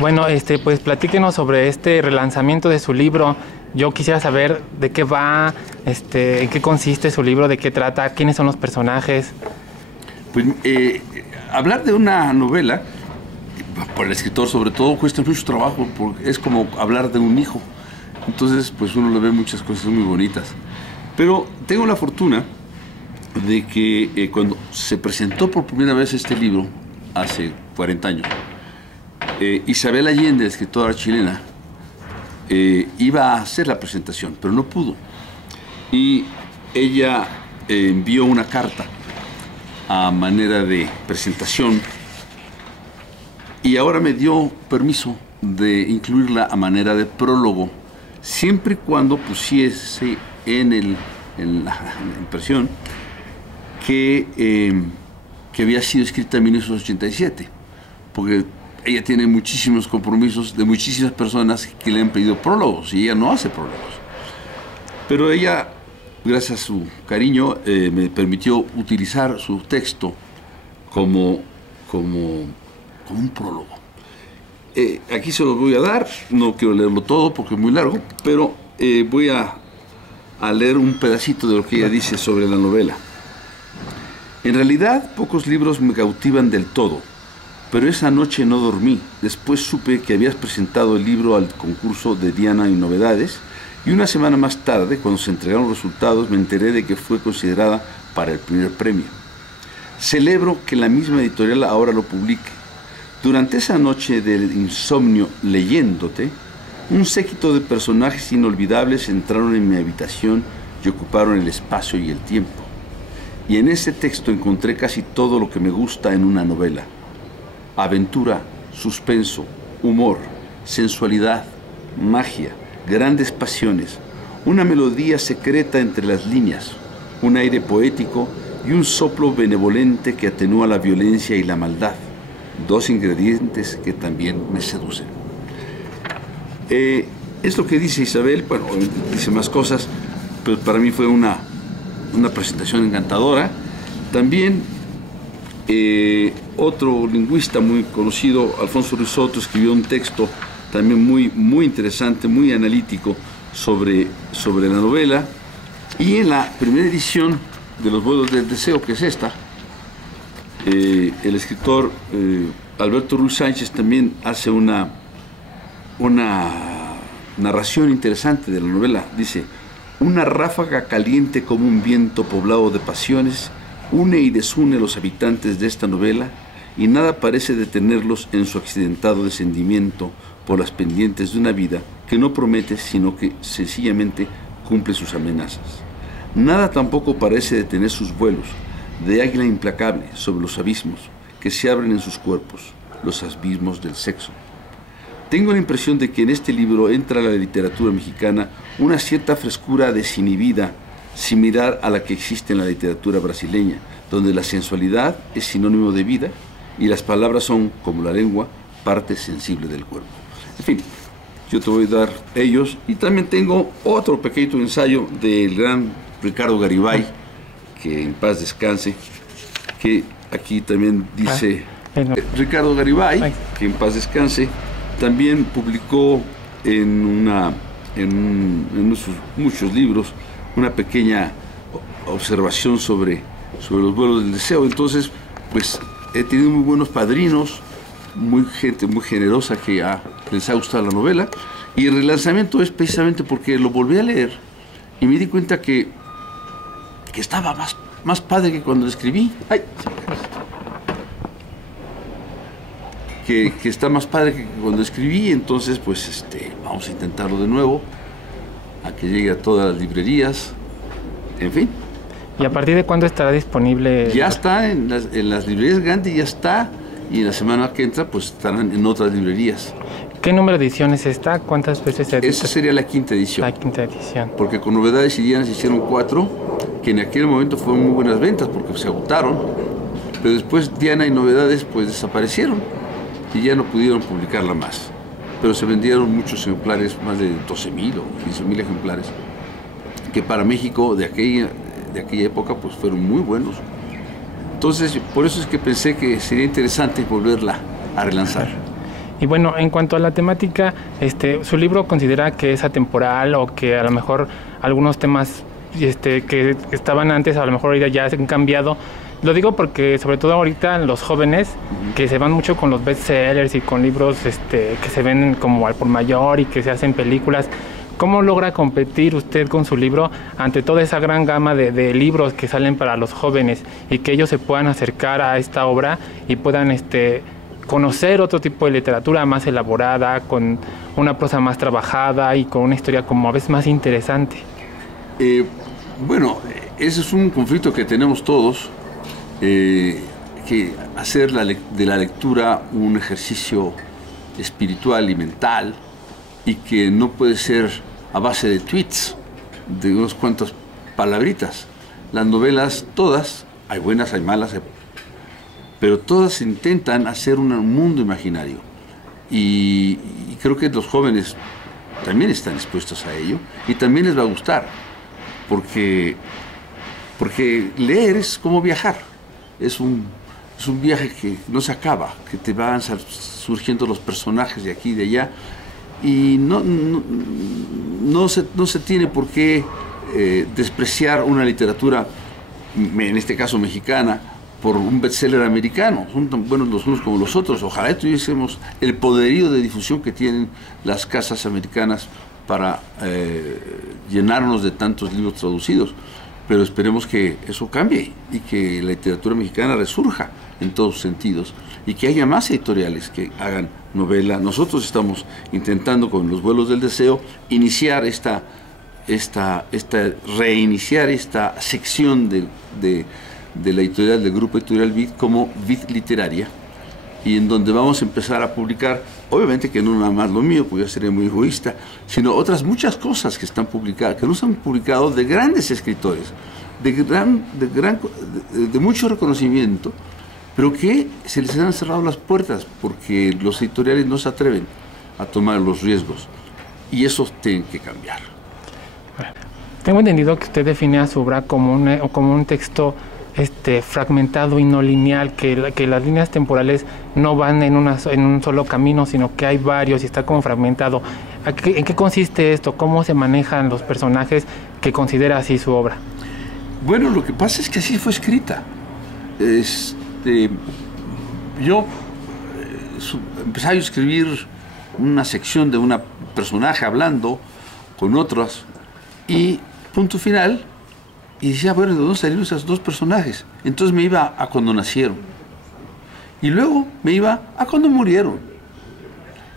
Bueno, pues platíquenos sobre este relanzamiento de su libro. Yo quisiera saber de qué va, en qué consiste su libro, de qué trata, quiénes son los personajes. Pues hablar de una novela, por el escritor sobre todo, cuesta mucho trabajo, porque es como hablar de un hijo. Entonces, pues uno le ve muchas cosas muy bonitas. Pero tengo la fortuna de que cuando se presentó por primera vez este libro, hace 40 años, Isabel Allende, escritora chilena, iba a hacer la presentación, pero no pudo. Y ella envió una carta a manera de presentación y ahora me dio permiso de incluirla a manera de prólogo, siempre y cuando pusiese en la impresión que había sido escrita en 1987, porque ella tiene muchísimos compromisos de muchísimas personas que le han pedido prólogos y ella no hace prólogos. Pero ella, gracias a su cariño, me permitió utilizar su texto como un prólogo. Aquí se lo voy a dar, no quiero leerlo todo porque es muy largo, pero voy a leer un pedacito de lo que ella dice sobre la novela. En realidad, pocos libros me cautivan del todo, pero esa noche no dormí. Después supe que habías presentado el libro al concurso de Diana y Novedades, y una semana más tarde, cuando se entregaron los resultados, me enteré de que fue considerada para el primer premio. Celebro que la misma editorial ahora lo publique. Durante esa noche del insomnio leyéndote, un séquito de personajes inolvidables entraron en mi habitación y ocuparon el espacio y el tiempo. Y en ese texto encontré casi todo lo que me gusta en una novela. Aventura, suspenso, humor, sensualidad, magia, grandes pasiones, una melodía secreta entre las líneas, un aire poético y un soplo benevolente que atenúa la violencia y la maldad, dos ingredientes que también me seducen. Es lo que dice Isabel. Bueno, dice más cosas, pero para mí fue una presentación encantadora. También otro lingüista muy conocido, Alfonso Risotto, escribió un texto también muy interesante, muy analítico sobre la novela. Y en la primera edición de Los vuelos del deseo, que es esta, el escritor Alberto Ruiz Sánchez también hace una narración interesante de la novela. Dice: una ráfaga caliente como un viento poblado de pasiones une y desune a los habitantes de esta novela, y nada parece detenerlos en su accidentado descendimiento por las pendientes de una vida que no promete, sino que sencillamente cumple sus amenazas. Nada tampoco parece detener sus vuelos de águila implacable sobre los abismos que se abren en sus cuerpos, los abismos del sexo. Tengo la impresión de que en este libro entra a la literatura mexicana una cierta frescura desinhibida, similar a la que existe en la literatura brasileña, donde la sensualidad es sinónimo de vida y las palabras son, como la lengua, parte sensible del cuerpo. En fin, yo te voy a dar ellos, y también tengo otro pequeño ensayo del gran Ricardo Garibay, que en paz descanse, que aquí también dice Ricardo Garibay, que en paz descanse. También publicó en sus muchos libros una pequeña observación sobre los vuelos del deseo. Entonces, pues he tenido muy buenos padrinos, gente muy generosa que les ha gustado la novela. Y el relanzamiento es precisamente porque lo volví a leer y me di cuenta que estaba más padre que cuando escribí. ¡Ay! Que está más padre que cuando escribí. Entonces, pues vamos a intentarlo de nuevo, a que llegue a todas las librerías, en fin. ¿Y a partir de cuándo estará disponible? Ya está en las librerías grandes, ya está, y la semana que entra pues estarán en otras librerías. ¿Qué número de ediciones está? ¿Cuántas veces se edita? Esa sería la quinta edición. La quinta edición. Porque con Novedades y Diana se hicieron 4, que en aquel momento fueron muy buenas ventas porque se agotaron, pero después Diana y Novedades pues desaparecieron y ya no pudieron publicarla más. Pero se vendieron muchos ejemplares, más de 12,000 o 15,000 ejemplares, que para México de aquella época pues fueron muy buenos. Entonces, por eso es que pensé que sería interesante volverla a relanzar. Y bueno, en cuanto a la temática, ¿su libro considera que es atemporal o que a lo mejor algunos temas que estaban antes, a lo mejor ahorita ya se han cambiado? Lo digo porque sobre todo ahorita los jóvenes que se van mucho con los bestsellers y con libros que se venden como al por mayor y que se hacen películas, ¿cómo logra competir usted con su libro ante toda esa gran gama de libros que salen para los jóvenes y que ellos se puedan acercar a esta obra y puedan conocer otro tipo de literatura más elaborada, con una prosa más trabajada y con una historia como a veces más interesante? Bueno, ese es un conflicto que tenemos todos, que hacer de la lectura un ejercicio espiritual y mental, y que no puede ser a base de tweets, de unas cuantas palabritas. Las novelas, todas, hay buenas, hay malas, pero todas intentan hacer un mundo imaginario. Y creo que los jóvenes también están dispuestos a ello, y también les va a gustar, porque leer es como viajar. Es un viaje que no se acaba, que te van surgiendo los personajes de aquí y de allá, y no se tiene por qué despreciar una literatura, en este caso mexicana, por un bestseller americano. Son tan buenos los unos como los otros. Ojalá tuviésemos el poderío de difusión que tienen las casas americanas para llenarnos de tantos libros traducidos. Pero esperemos que eso cambie y que la literatura mexicana resurja en todos sentidos y que haya más editoriales que hagan novela. Nosotros estamos intentando con Los vuelos del deseo iniciar reiniciar esta sección de la editorial del Grupo Editorial Vid como Vid Literaria, y en donde vamos a empezar a publicar, obviamente que no nada más lo mío, porque ya sería muy egoísta, sino otras muchas cosas que están publicadas, que no se han publicado, de grandes escritores, de mucho reconocimiento, pero que se les han cerrado las puertas porque los editoriales no se atreven a tomar los riesgos, y eso tiene que cambiar. Tengo entendido que usted define a su obra como un texto fragmentado y no lineal, que las líneas temporales no van en un solo camino, sino que hay varios y está como fragmentado. ¿En qué consiste esto? ¿Cómo se manejan los personajes que considera así su obra? Bueno, lo que pasa es que así fue escrita. Yo empezaba a escribir una sección de un personaje hablando con otros, y punto final. Y decía, bueno, ¿de dónde salieron esos dos personajes? Entonces me iba a cuando nacieron. Y luego me iba a cuando murieron.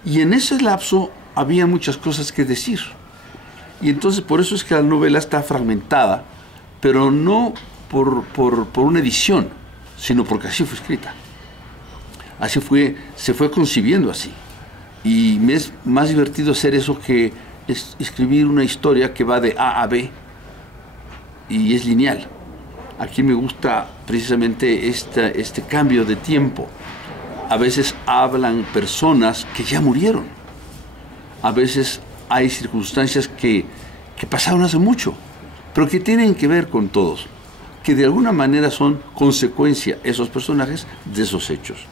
Y en ese lapso había muchas cosas que decir. Y entonces por eso es que la novela está fragmentada, pero no por una edición, sino porque así fue escrita. Se fue concibiendo así. Y me es más divertido hacer eso que escribir una historia que va de A a B, y es lineal. Aquí me gusta precisamente este cambio de tiempo. A veces hablan personas que ya murieron. A veces hay circunstancias que pasaron hace mucho, pero que tienen que ver con todos, que de alguna manera son consecuencia, esos personajes, de esos hechos.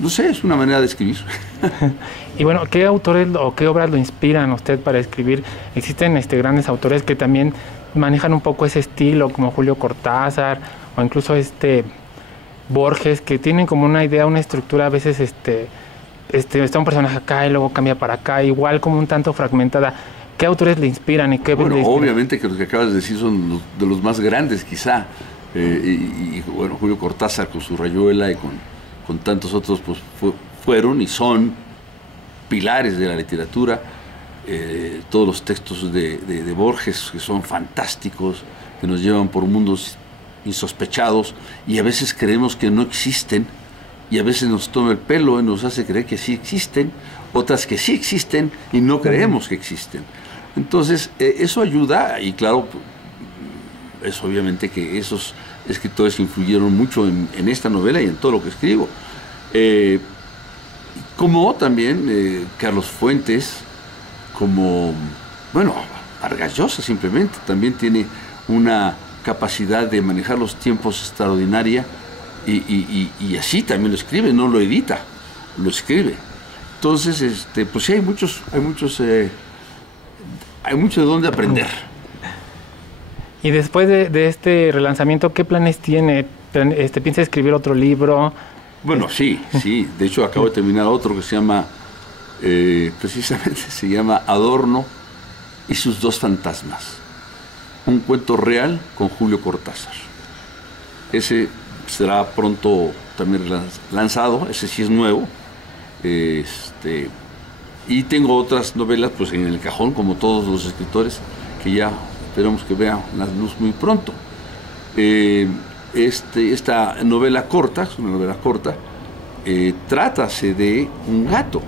No sé, es una manera de escribir. Y bueno, ¿qué autores o qué obras lo inspiran a usted para escribir? Existen grandes autores que también manejan un poco ese estilo, como Julio Cortázar, o incluso Borges, que tienen como una idea, una estructura, a veces está un personaje acá y luego cambia para acá, igual como un tanto fragmentada. ¿Qué autores le inspiran y qué Bueno, le inspiran? obviamente que los que acabas de decir son de los más grandes, quizá. Bueno, Julio Cortázar con su Rayuela y con tantos otros, pues fueron y son pilares de la literatura. Todos los textos de Borges, que son fantásticos, que nos llevan por mundos insospechados, y a veces creemos que no existen, y a veces nos toma el pelo y nos hace creer que sí existen, otras que sí existen y no creemos que existen. Entonces, eso ayuda, y claro, es obviamente que esos escritores influyeron mucho en esta novela y en todo lo que escribo. Como también Carlos Fuentes, como, bueno, Vargas Llosa simplemente, también tiene una capacidad de manejar los tiempos extraordinaria, y así también lo escribe, no lo edita. lo escribe. Entonces, pues sí, hay mucho de dónde aprender. Y después de este relanzamiento, ¿qué planes tiene? ¿Piensa escribir otro libro? Bueno, sí. De hecho, acabo de terminar otro que se llama, precisamente se llama Adorno y sus dos fantasmas. Un cuento real con Julio Cortázar. Ese será pronto también lanzado, ese sí es nuevo. Y tengo otras novelas pues en el cajón, como todos los escritores, que ya esperamos que vean la luz muy pronto. Esta novela corta, es una novela corta, trátase de un gato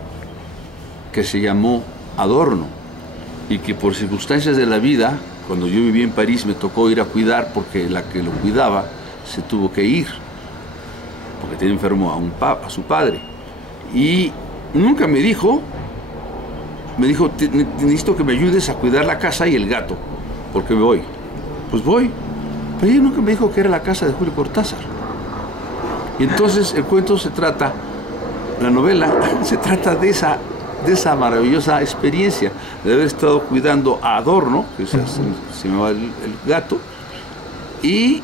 que se llamó Adorno y que por circunstancias de la vida, cuando yo vivía en París, me tocó ir a cuidar porque la que lo cuidaba se tuvo que ir porque tenía enfermo a su padre, y nunca me dijo, necesito que me ayudes a cuidar la casa y el gato, porque me voy. Pues voy, pero ella nunca me dijo que era la casa de Julio Cortázar. Y entonces el cuento la novela se trata de esa maravillosa experiencia de haber estado cuidando a Adorno, que se llamaba el gato, y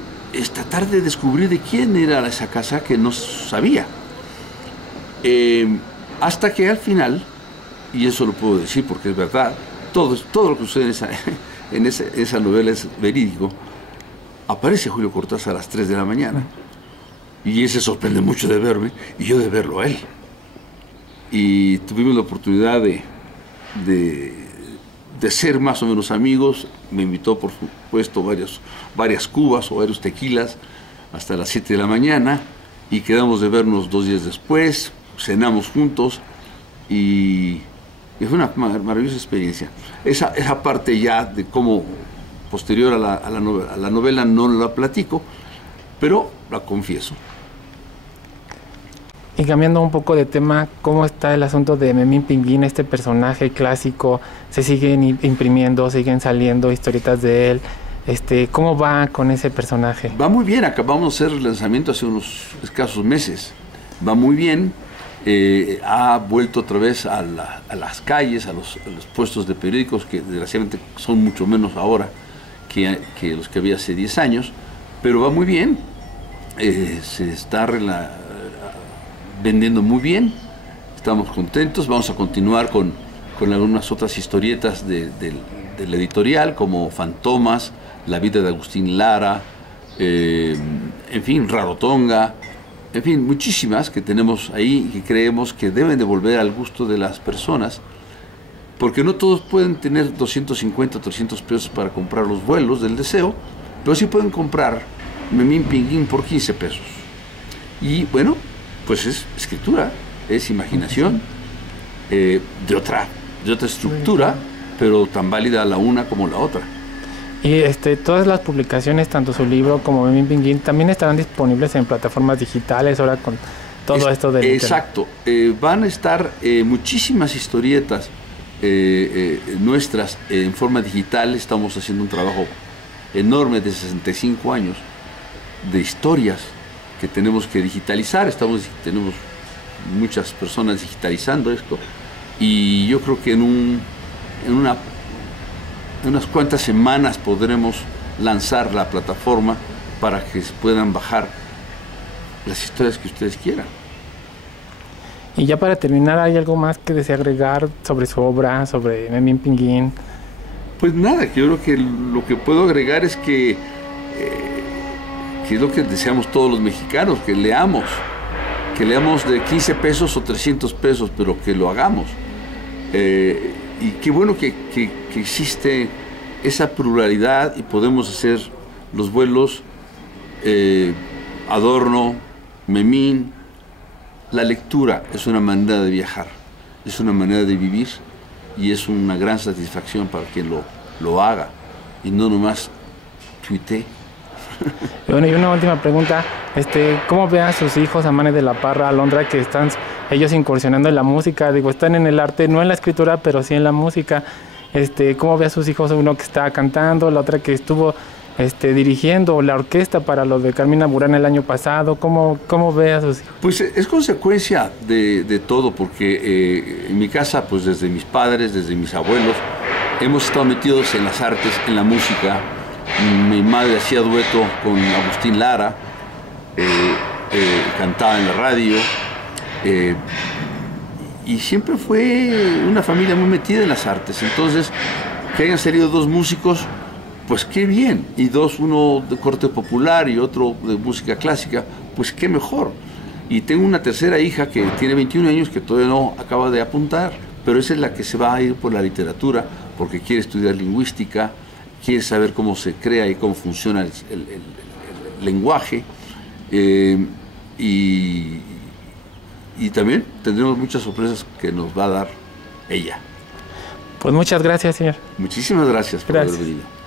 tratar de descubrir de quién era esa casa que no sabía. Hasta que al final, y eso lo puedo decir porque es verdad, todo lo que sucede en esa novela es verídico, aparece Julio Cortázar a las 3 de la mañana. Y él se sorprende mucho de verme y yo de verlo a él. Y tuvimos la oportunidad de ser más o menos amigos. Me invitó, por supuesto, varias cubas o varios tequilas hasta las 7 de la mañana y quedamos de vernos 2 días después, cenamos juntos y fue una maravillosa experiencia. Esa parte ya de cómo posterior a la novela no la platico, pero la confieso. Y cambiando un poco de tema, ¿cómo está el asunto de Memín Pinguín, este personaje clásico? ¿Se siguen imprimiendo, siguen saliendo historietas de él? ¿Cómo va con ese personaje? Va muy bien, acabamos de hacer el lanzamiento hace unos escasos meses. Va muy bien, ha vuelto otra vez a las calles, a los puestos de periódicos, que desgraciadamente son mucho menos ahora que los que había hace 10 años, pero va muy bien, se está vendiendo muy bien, estamos contentos. Vamos a continuar con algunas otras historietas del editorial, como Fantomas, La vida de Agustín Lara, en fin, Rarotonga, en fin, muchísimas que tenemos ahí y que creemos que deben de volver al gusto de las personas, porque no todos pueden tener 250 o 300 pesos para comprar los vuelos del deseo, pero sí pueden comprar Memín Pinguín por 15 pesos. Y bueno, pues es escritura, es imaginación, de otra estructura, pero tan válida la una como la otra. Y todas las publicaciones, tanto su libro como Memín Pinguín, también estarán disponibles en plataformas digitales ahora con todo esto del exacto. Van a estar muchísimas historietas nuestras en forma digital. Estamos haciendo un trabajo enorme de 65 años de historias que tenemos que digitalizar. Tenemos muchas personas digitalizando esto, y yo creo que en unas cuantas semanas podremos lanzar la plataforma para que se puedan bajar las historias que ustedes quieran. Y ya para terminar, ¿hay algo más que desea agregar sobre su obra, sobre Memín Pinguín? Pues nada, yo creo que lo que puedo agregar es que es lo que deseamos todos los mexicanos, que leamos de 15 pesos o 300 pesos, pero que lo hagamos. Y qué bueno que existe esa pluralidad y podemos hacer los vuelos, Adorno, Memín. La lectura es una manera de viajar, es una manera de vivir, y es una gran satisfacción para quien lo haga y no nomás tuitee. Bueno, y una última pregunta, ¿cómo ve a sus hijos, a Mane de la Parra, a Alondra, que están ellos incursionando en la música? Digo, están en el arte, no en la escritura, pero sí en la música. ¿Cómo ve a sus hijos? Uno que está cantando, la otra que estuvo dirigiendo la orquesta para lo de Carmina Burana el año pasado. ¿Cómo ve a sus hijos? Pues es consecuencia de todo, porque en mi casa, pues desde mis padres, desde mis abuelos, hemos estado metidos en las artes, en la música. Mi madre hacía dueto con Agustín Lara, cantaba en la radio, y siempre fue una familia muy metida en las artes. Entonces, que hayan salido dos músicos, pues qué bien, y uno de corte popular y otro de música clásica, pues qué mejor. Y tengo una tercera hija que tiene 21 años, que todavía no acaba de apuntar, pero esa es la que se va a ir por la literatura, porque quiere estudiar lingüística, quiere saber cómo se crea y cómo funciona el lenguaje, y también tendremos muchas sorpresas que nos va a dar ella. Pues muchas gracias, señor. Muchísimas gracias por haber venido.